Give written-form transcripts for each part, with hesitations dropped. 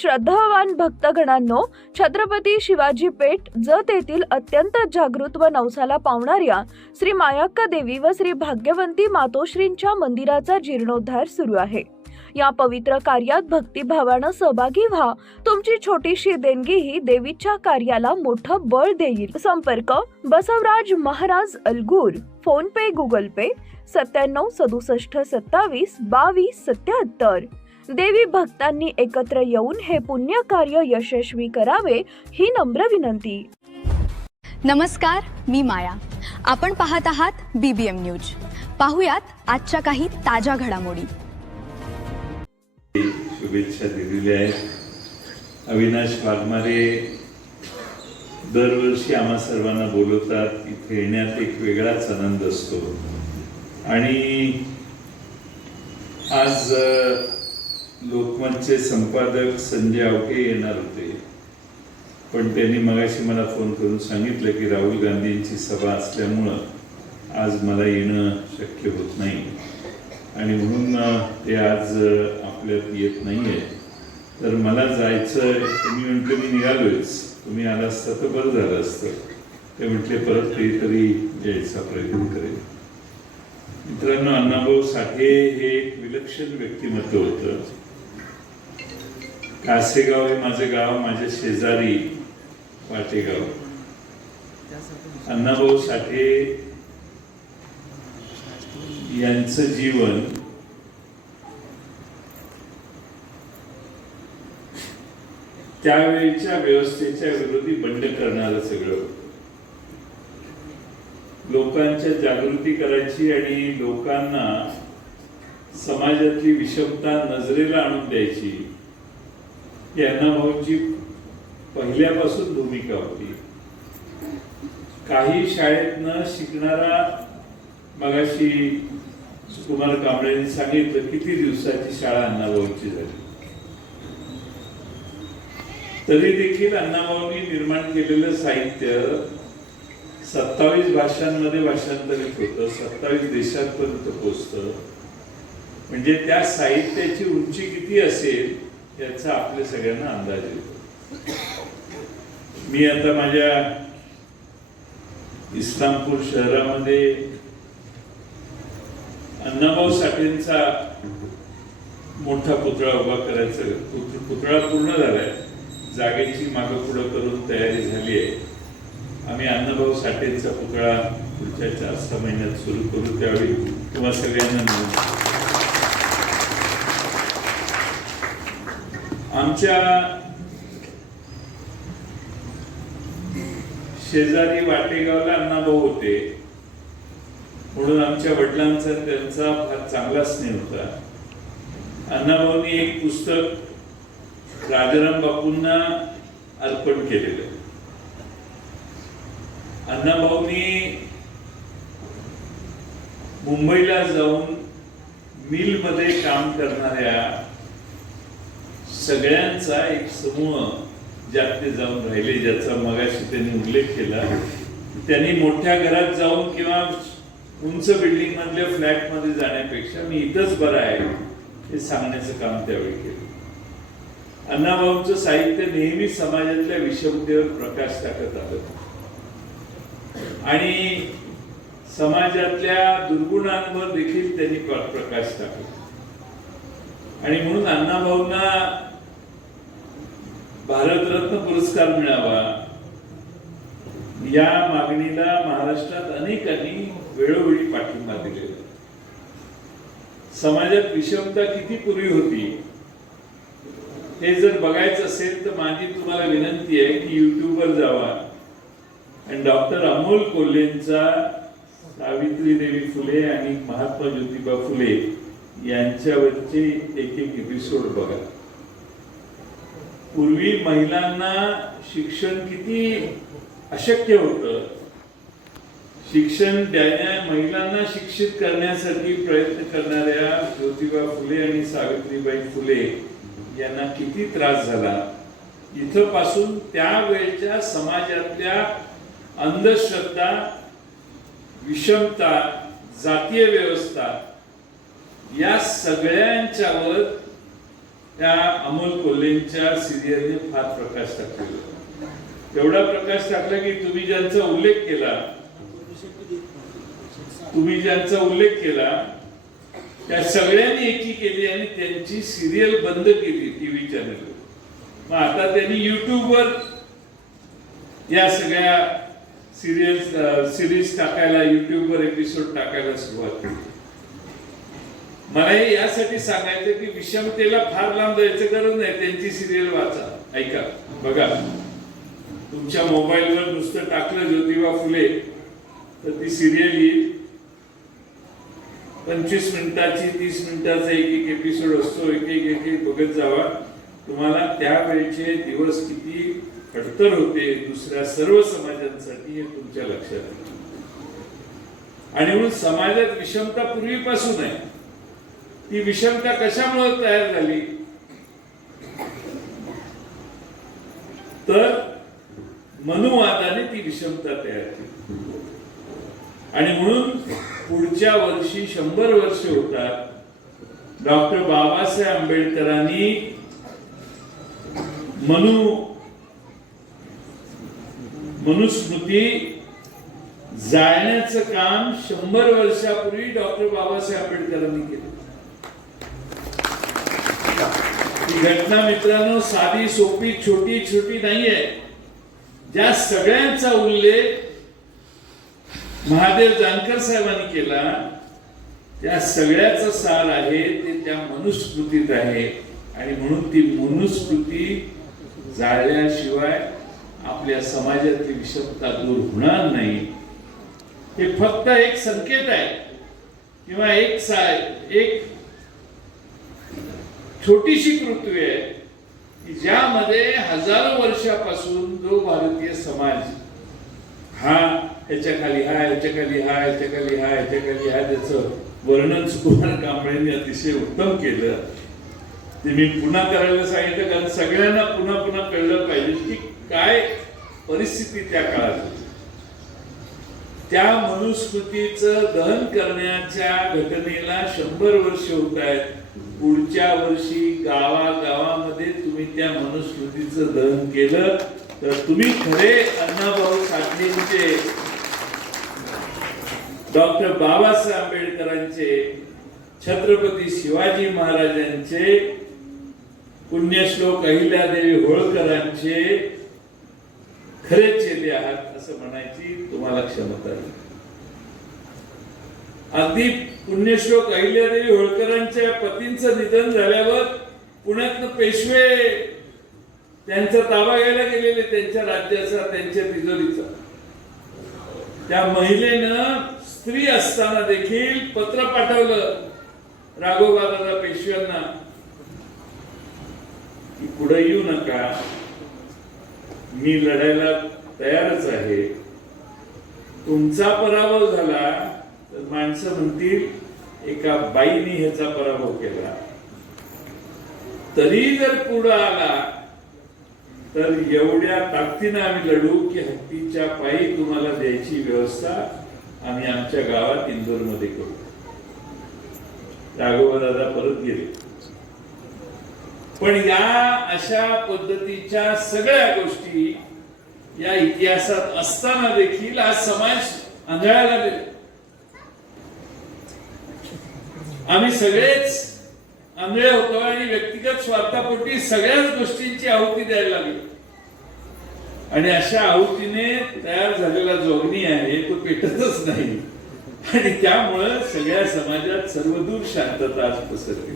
श्रद्धावान भक्तगणांनो, छत्रपती शिवाजी पेठ जत येथील अत्यंत जागृत व नवसाला पावणाऱ्या श्री मायाक्का देवी व श्री भाग्यवंती मातोश्रींच्या मंदिराचा जीर्णोद्धार सुरू आहे। या पवित्र कार्यात भक्तिभावानं सहभागी व्हा। तुमची छोटीशी देणगी ही देवीच्या कार्याला मोठं बळ देईल। संपर्क बसवराज महाराज अलगूर, फोन पे, गूगल पे 97 67 27 22 77। देवी भक्तांनी एकत्र येऊन हे पुण्य कार्य यशस्वी करावे ही नम्र विनंती। नमस्कार, मी माया। आपण पाहत आहात BBM न्यूज। पाहुयात आजच्या काही ताज्या घडामोडी। शुभेच्छा दिलेल्या आहेत। अविनाश वाघमारे दरवर्षी आम्हा सर्वांना बोलवतात। इथे येण्यात एक वेगळाच आनंद असतो आणि आज लोकमतचे संपादक संजय आवटे येणार होते, पण त्यांनी मगाशी मला फोन करून सांगितलं की राहुल गांधींची सभा असल्यामुळं आज मला येणं शक्य होत नाही आणि म्हणून ते आज आपल्यात येत नाहीये। तर मला जायचं, मी म्हटलं मी निघालोच, तुम्ही आला असता तर बरं झालं असतं। ते म्हटले परत कधीतरी यायचा प्रयत्न करेल। मित्रांनो, अण्णाभाऊ साठे हे एक विलक्षण व्यक्तिमत्व होतं। कासेगाव हे माझे गाव, माझ्या शेजारी वाटेगाव। अण्णाभाऊ साठे यांचं जीवन त्यावेळच्या व्यवस्थेच्या विरोधी बंड करणारं सगळं, लोकांच्या जागृती करायची आणि लोकांना समाजातली विषमता नजरेला आणून द्यायची, ही अण्णाभाऊंची पहिल्यापासून भूमिका होती। काही शाळेत न शिकणारा, मगाशी कुमार कांबळेंनी सांगितलं किती दिवसाची शाळा अण्णाभाऊंची झाली, तरी देखील अण्णाभाऊंनी निर्माण केलेलं साहित्य 27 भाषांमध्ये भाषांतरित होतं, 27 देशांपर्यंत पोहोचतं। म्हणजे त्या साहित्याची उंची किती असेल याचा आपल्या सगळ्यांना अंदाज येतो। मी आता माझ्या इस्लामपूर शहरामध्ये अण्णाभाऊ साठेंचा मोठा पुतळा उभा करायचा, पुतळा पूर्ण झालाय, जागेची मागं पुढं करून तयारी झाली आहे। आम्ही अण्णाभाऊ साठेंचा पुतळा पुढच्या 4-6 महिन्यात सुरू करू, त्यावेळी तुम्हा सगळ्यांना मिळून। आमच्या शेजारी वाटेगावला अण्णाभाऊ होते, म्हणून आमच्या वडिलांचा त्यांचा फार चांगला स्नेह होता। अण्णाभाऊंनी एक पुस्तक राजाराम बापूंना अर्पण केलेलं। अण्णाभाऊंनी मुंबईला जाऊन मिलमध्ये काम करणाऱ्या सगळ्यांचा एक समूह ज्यात ते जाऊन राहिले, ज्याचा मगाशी त्यांनी उल्लेख केला। त्यांनी मोठ्या घरात जाऊन किंवा उंच बिल्डिंग मधल्या फ्लॅट मध्ये जाण्यापेक्षा मी इथंच बरं आहे हे सांगण्याचं काम त्यावेळी केलं। अण्णाभाऊंचं साहित्य नेहमी समाजातल्या विषमतेवर प्रकाश टाकत आलं आणि समाजातल्या दुर्गुणांवर देखील त्यांनी प्रकाश टाकला आणि म्हणून अण्णाभाऊंना भारतरत्न पुरस्कार मिळावा या मागणीला महाराष्ट्रात अनेकांनी वेळोवेळी पाठिंबा दिलेला। समाजात विषमता किती पूर्वी होती हे जर बघायचं असेल तर माझी तुम्हाला विनंती आहे की युट्यूबवर जावा आणि डॉक्टर अमोल कोल्हेंचा सावित्रीदेवी फुले आणि महात्मा ज्योतिबा फुले यांच्यावरचे एक एपिसोड बघा। पूर्वी महिलांना शिक्षण किती अशक्य होतं, शिक्षण देण्या, महिलांना शिक्षित करण्यासाठी प्रयत्न करणाऱ्या ज्योतिबा फुले आणि सावित्रीबाई फुले यांना किती त्रास झाला। इथपासून त्यावेळच्या समाजातल्या अंधश्रद्धा, विषमता, जातीय व्यवस्था या सगळ्यांच्यावर त्या अमोल कोल्हेंच्या सिरियलने फार प्रकाश टाकलेला. एवढा प्रकाश टाकला की तुम्ही ज्यांचा उल्लेख केला त्या सगळ्यांनी एकी केली आणि त्यांची सिरियल बंद केली टीव्ही चॅनलवर. मग आता त्यांनी युट्यूबवर या सगळ्या सिरीज टाकायला, युट्यूबवर एपिसोड टाकायला सुरुवात केली. मला हे यासाठी सांगायचं की विषमतेला फार लांब जायचं गरज नाही. त्यांची सिरियल वाचा, ऐका, बघा. तुमच्या मोबाईलवर नुसतं टाकलं ज्योतिबा फुले तर ती सिरियल येईल. 25 मिनिटाची, 30 मिनिटाचा एक एपिसोड असतो. एक बघत जावा. तुम्हाला त्यावेळेचे दिवस किती खडतर होते दुसऱ्या सर्व समाजांसाठी हे तुमच्या लक्षात येईल. आणि म्हणून समाजात विषमता पूर्वीपासून आहे. ती विषमता कशामुळे तयार झाली तर मनुवादाने ती विषमता तयार केली. आणि म्हणून पुढच्या वर्षी 100 वर्ष होतात. डॉक्टर बाबासाहेब आंबेडकरांनी मनुस्मृती जाळण्याचं काम 100 वर्षापूर्वी डॉक्टर बाबासाहेब आंबेडकरांनी केलं. ही घटना मित्रांनो साधी सोपी छोटी नाहीये. ज्या सगळ्यांचा उल्लेख महादेव जानकर साहेबांनी केला त्या सगळ्याचं सार आहे ते त्या मनुस्मृतीत आहे. आणि म्हणून ती मनुस्मृती जाळल्याशिवाय आपल्या समाजातली विषमता दूर होणार नाही. हे फक्त एक संकेत आहे किंवा एक छोटीशी पृथ्वी आहे की ज्यामध्ये हजारो वर्षापासून जो भारतीय समाज हा ह्याच्या खाली हा, ह्याच्या खाली हा, ह्याच्या खाली हा, ह्याच्या खाली हा, त्याचं वर्णन सुकुमार कांबळेंनी अतिशय उत्तम केलं. ते मी पुन्हा करायला सांगितलं कारण सगळ्यांना पुन्हा कळलं पाहिजे की काय परिस्थिती त्या काळात होती. त्या मनुस्मृतीचं दहन करण्याच्या घटनेला 100 वर्ष होत आहेत. पुढच्या वर्षी गावागावामध्ये तुम्ही त्या मनुस्मृतीचं दहन केलं तर तुम्ही खरे अण्णाभाऊ साठेंचे, डॉक्टर बाबासाहेब आंबेडकरांचे, छत्रपती शिवाजी महाराजांचे, पुण्यश्लोक अहिल्यादेवी होळकरांचे खरे चेले आहात असं म्हणायची तुम्हाला क्षमता आहे. अगदी पुण्यश्लोक अहिल्यादेवी होळकरांच्या पतींचं निधन झाल्यावर पुण्यातनं पेशवे त्यांचा ताबा घ्यायला गेलेले, त्यांच्या राज्याचा, त्यांच्या तिजोरीचा. त्या महिलेनं स्त्री असताना देखील पत्र पाठवलं राघोबादादा पेशव्यांना की पुढे येऊ नका, मी लढायला तयारच आहे. तुमचा पराभव झाला तर माणसं म्हणतील एका बाईने ह्याचा पराभव केला. तरी जर पुढे आला तर एवढ्या ताकदीने आम्ही लढू की हत्तीच्या पायी तुम्हाला द्यायची व्यवस्था आम्ही आमच्या गावात इंदोरमध्ये करू. राघोबादादा परत गेले. पण या अशा पद्धतीच्या सगळ्या गोष्टी या इतिहासात असताना देखील आज समाज आंधळायला गेले. आम्ही सगळेच आंधळे होतो आणि व्यक्तिगत स्वार्थापोटी सगळ्याच गोष्टींची आहुती द्यायला लागली. आणि अशा आहुतीने तयार झालेला जो अग्नी आहे तो पेटतच नाही. आणि त्यामुळं सगळ्या समाजात सर्वदूर शांतता आज पसरली.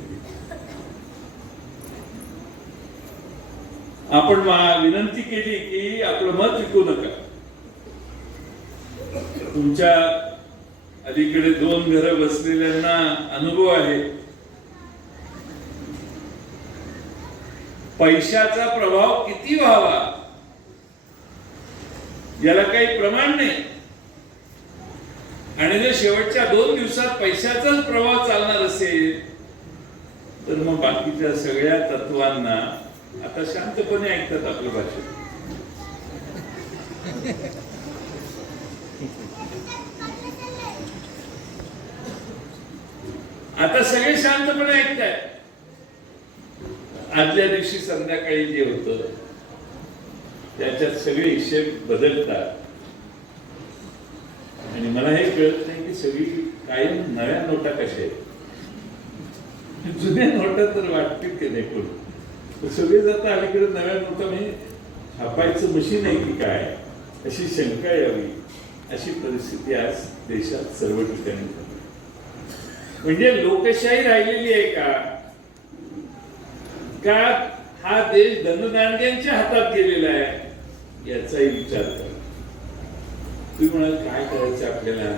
आपण विनंती केली की आपलं मत विकू नका. तुमच्या अलीकडे 2 घरं बसलेल्यांना अनुभव आहे. पैशाचा प्रभाव किती व्हावा याला काही प्रमाण नाही. आणि जर शेवटच्या 2 दिवसात पैशाचाच प्रभाव चालणार असेल तर मग बाकीच्या सगळ्या तत्वांना आता शांतपणे ऐकतात आपल्या भाषेत. आता सगळे शांतपणे ऐकतायत. आदल्या दिवशी संध्याकाळी जे होतं त्याच्यात सगळे हिशेब बदलतात आणि मला हे कळत नाही की सगळी कायम नव्या नोटा कशा आहेत. जुन्या नोटा तर वाटतील की नाही कोण, सगळे जाता अलीकडे नव्या नोटा म्हणजे छापायचं मशीन आहे की काय अशी शंका यावी अशी परिस्थिती आज देशात सर्व ठिकाणी झाली. म्हणजे लोकशाही राहिलेली आहे का हा देश धनदांडग्यांच्या हातात गेलेला आहे याचाही विचार करा. तुम्ही म्हणाल काय करायचं आपल्याला,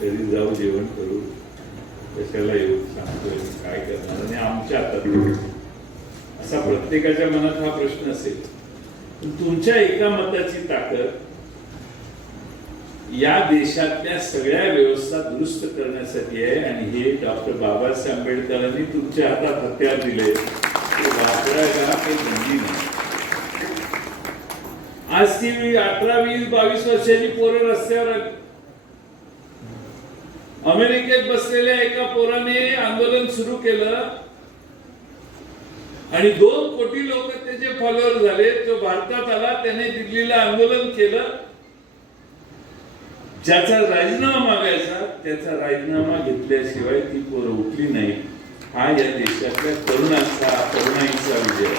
घरी जाऊ जेवण करू, कशाला येऊ सांगतोय काय करणार आणि आमच्या हातात असा प्रत्येकाच्या मनात हा प्रश्न असेल. पण तुमच्या एका मताची ताकद या देशातल्या सगळ्या व्यवस्था दुरुस्त करण्यासाठी आहे आणि हे डॉक्टर बाबासाहेब आंबेडकरांनी तुमच्या हातात हत्यार दिले ते वापरायला काही बंदी नाही. आज ती 18, 20, 22 वर्षाची पोरं रस्त्यावर आली. अमेरिकेत बसलेल्या एका पोराने आंदोलन सुरू केलं आणि 2 कोटी लोक त्याचे फॉलोअर झाले. तो भारतात आला, त्याने दिल्लीला आंदोलन केलं. ज्याचा राजीनामा मागायचा त्याचा राजीनामा घेतल्याशिवाय ती पोरं उठली नाही. हा या देशातल्या तरुणाईचा विजय.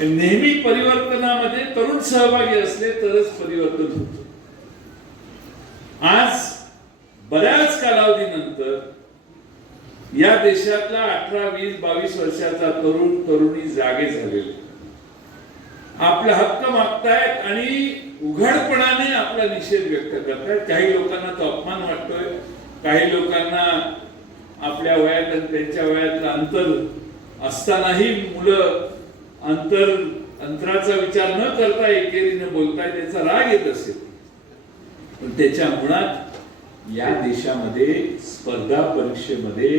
नेहमी परिवर्तनामध्ये तरुण सहभागी असले तरच परिवर्तन होतं. आज बऱ्याच कालावधीनंतर या देशातला 18, 20, 22 वर्षाचा तरुण तरुणी जागे झालेले आपला हक्क मागतायत आणि उघडपणाने आपला निषेध व्यक्त करतायत. काही लोकांना तो अपमान वाटतोय, काही लोकांना आपल्या वयात आणि त्यांच्या वयातलं अंतर असतानाही मुलं अंतराचा विचार न करता एकेरीने बोलताय त्याचा राग येत असेल. पण त्याच्या मुळात या देशामध्ये स्पर्धा परीक्षेमध्ये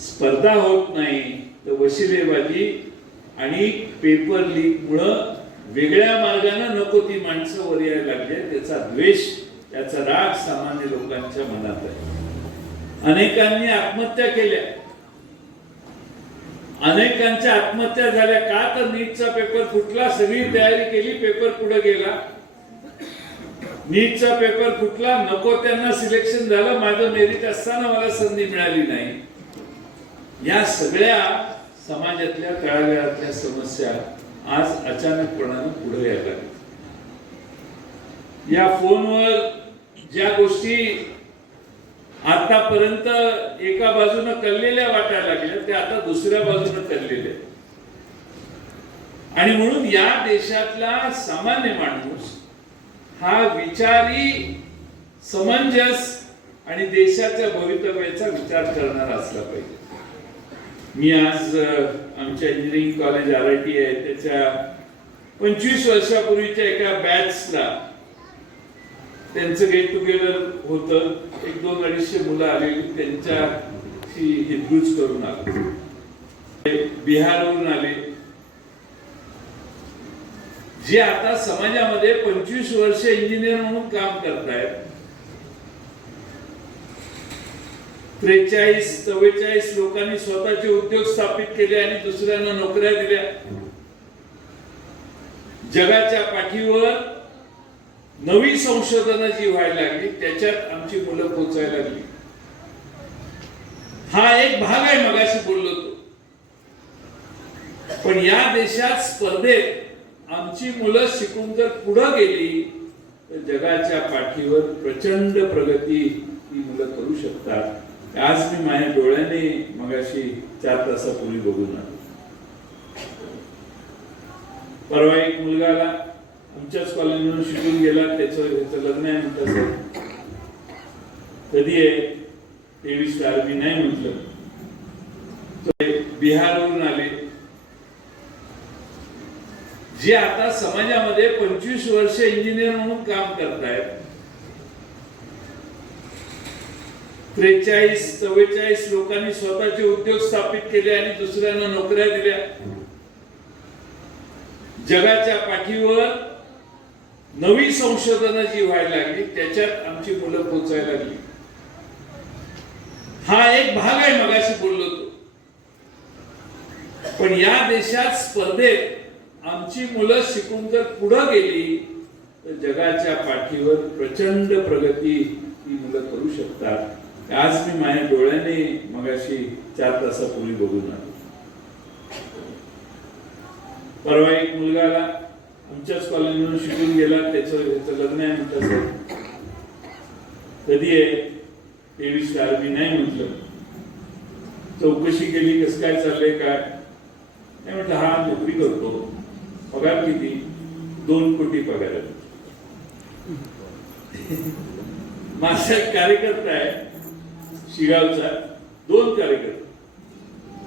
स्पर्धा होत नाही तर वशिलेबाजी आणि पेपर लीक मुळे वेगळ्या मार्गाने नको ती माणसं वर यायला लागली. त्याचा द्वेष त्याचा राग सामान्य लोकांच्या मनात आहे. अनेकांनी आत्महत्या केल्या, अनेकांच्या आत्महत्या झाल्या का तर नीटचा पेपर फुटला. सगळी तयारी केली, पेपर पुढे गेला, नीटचा पेपर फुटला, नको त्यांना सिलेक्शन झालं, माझं मेरिट असताना मला संधी मिळाली नाही. या सगळ्या समाजातल्या तळागाळातल्या समस्या आज अचानकपणाने पुढे यायला लागल्या. या फोनवर ज्या गोष्टी आतापर्यंत एका बाजूने कळलेल्या वाटायला लागल्या त्या आता दुसऱ्या बाजूने कळलेल्या. आणि म्हणून या देशातला सामान्य माणूस हा विचारी, समंजस आणि देशाच्या भवितव्याचा विचार करणारा असला पाहिजे. मी आज आमच्या इंजिनिअरिंग कॉलेज RIT आहे त्याच्या 25 वर्षापूर्वीच्या एका बॅचला त्यांचं गेट टुगेदर होतं. 100-250 मुलं आलेली, त्यांच्याशी हितगुज करून आले. बिहारवरून आले जे आता समाजामध्ये 25 वर्ष इंजिनियर म्हणून काम करतायत. 43-44 लोकांनी स्वतःचे उद्योग स्थापित केले आणि दुसऱ्यांना नोकऱ्या दिल्या. जगाच्या पाठीवर नवी संशोधनं जी व्हायला लागली त्याच्यात आमची मुलं पोचायला लागली. हा एक भाग आहे, मगाशी बोललो होतो. पण या देशात स्पर्धेत आमची मुलं शिकून जर पुढे गेली तर जगाच्या पाठीवर प्रचंड प्रगती ही मुलं करू शकतात. आज मी माझ्या डोळ्याने मगाशी 4 तासापूर्वी बघून आलो. परवा एक मुलगा आला, आमच्याच कॉलेजमधून शिकून गेला, त्याचं लग्न आहे म्हणतात. कधी आहे? 23 तारीख. मी नाही म्हटलं. बिहारवरून आले जे आता समाजामध्ये 25 वर्ष इंजिनियर म्हणून काम करतायत. 43-44 लोकांनी स्वतःचे उद्योग स्थापित केले आणि दुसऱ्यांना नोकऱ्या दिल्या. जगाच्या पाठीवर नवी संशोधनं जी व्हायला लागली त्याच्यात आमची मुलं पोचायला लागली. हा एक भाग आहे, मगाशी बोललो होतो. पण या देशात स्पर्धेत आमची मुलं शिकून जर पुढे गेली तर जगाच्या पाठीवर प्रचंड प्रगती ही मुलं करू शकतात. आज मी माझ्या डोळ्याने मगाशी 4 तासापूर्वी बघून आलो. परवा एक मुलगा आला, आमच्याच कॉलेजमधून शिकून गेला, त्याचं लग्न आहे म्हणतात. कधी आहे? 23/4. मी नाही म्हटलं. चौकशी केली, कसं काय चाललंय काय? नाही म्हटलं, हा नोकरी करतो. पगार किती? 2 कोटी पगार आहे. माझा एक कार्यकर्ता आहे शिगावचा, 2 कार्यकर्ते,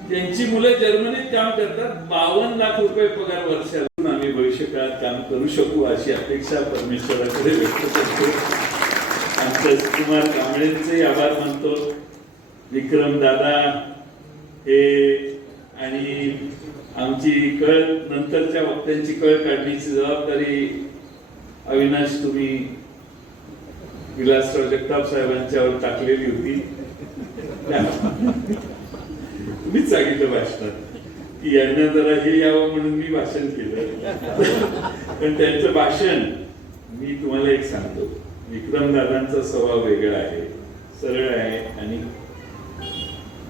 त्यांची मुलं जर्मनीत काम करतात, 52 लाख रुपये पगार वर्षातून. आम्ही भविष्यकाळात काम करू शकू अशी अपेक्षा परमेश्वराकडे व्यक्त करतो. आमच्या कुमार कांबळेंचे आभार मानतो. विक्रम दादा हे आणि आमची कळ नंतरच्या वक्त्यांची कळ काढण्याची जबाबदारी अविनाश तुम्ही विलासराव जगताप साहेबांच्यावर टाकलेली होती. तुम्हीच सांगितलं भाषणात की यांना जरा हे यावं म्हणून मी भाषण केलं. पण त्यांचं भाषण मी तुम्हाला एक सांगतो, विक्रमदादांचा स्वभाव वेगळा आहे, सरळ आहे आणि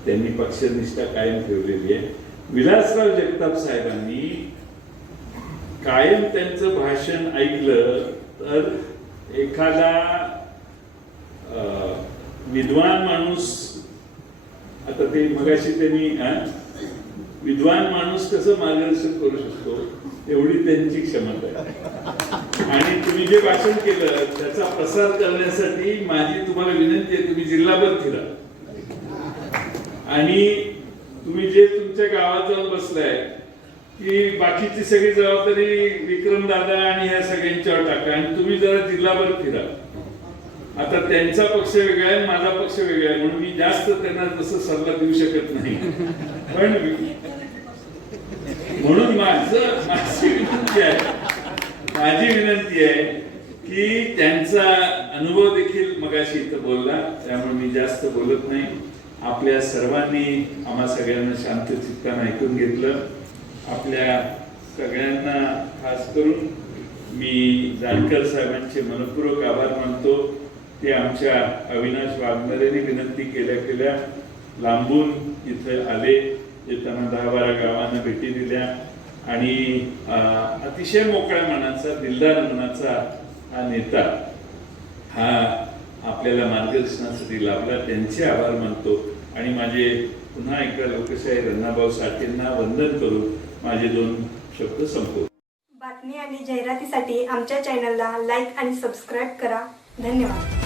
त्यांनी पक्षनिष्ठा कायम ठेवलेली आहे. विलासराव जगताप साहेबांनी कायम त्यांचं भाषण ऐकलं तर एखादा विद्वान माणूस, आता ते मगाशी त्यांनी विद्वान माणूस कसं मार्गदर्शन करू शकतो एवढी त्यांची क्षमता आहे. आणि तुम्ही जे भाषण केलं त्याचा प्रसार करण्यासाठी माझी तुम्हाला विनंती आहे, तुम्ही जिल्हाभर फिरा आणि तुम्ही जे तुमच्या गावात जाऊन बसलाय की बाकीची सगळी जबाबदारी विक्रम दादा आणि ह्या सगळ्यांच्यावर टाका आणि तुम्ही जरा जिल्हाभर फिरा. आता त्यांचा पक्ष वेगळा आहे, माझा पक्ष वेगळा आहे, म्हणून मी जास्त त्यांना तसं सल्ला देऊ शकत नाही. पण म्हणून माझी विनंती आहे की त्यांचा अनुभव देखील मगाशी इथं बोलला, त्यामुळे मी जास्त बोलत नाही. आपल्या सर्वांनी आम्हा सगळ्यांना शांत चित्तानं ऐकून घेतलं. आपल्या सगळ्यांना खास करून मी जानकर साहेबांचे मनपूर्वक आभार मानतो. ते आमच्या अविनाश वाघमारेने विनंती केल्या लांबून इथे आले, येताना 10-12 गावांना भेटी दिल्या आणि अतिशय मोकळ्या मनाचा, दिलदार मनाचा हा नेता हा आपल्याला मार्गदर्शनासाठी लाभला. त्यांचे आभार मानतो आणि माझे पुन्हा एकदा लोकशाही रणाभाऊ साठेंना वंदन करून माझे 2 शब्द संपवतो. बातमी आणि जाहिरातीसाठी आमच्या चॅनलला लाईक आणि सबस्क्राईब करा. धन्यवाद.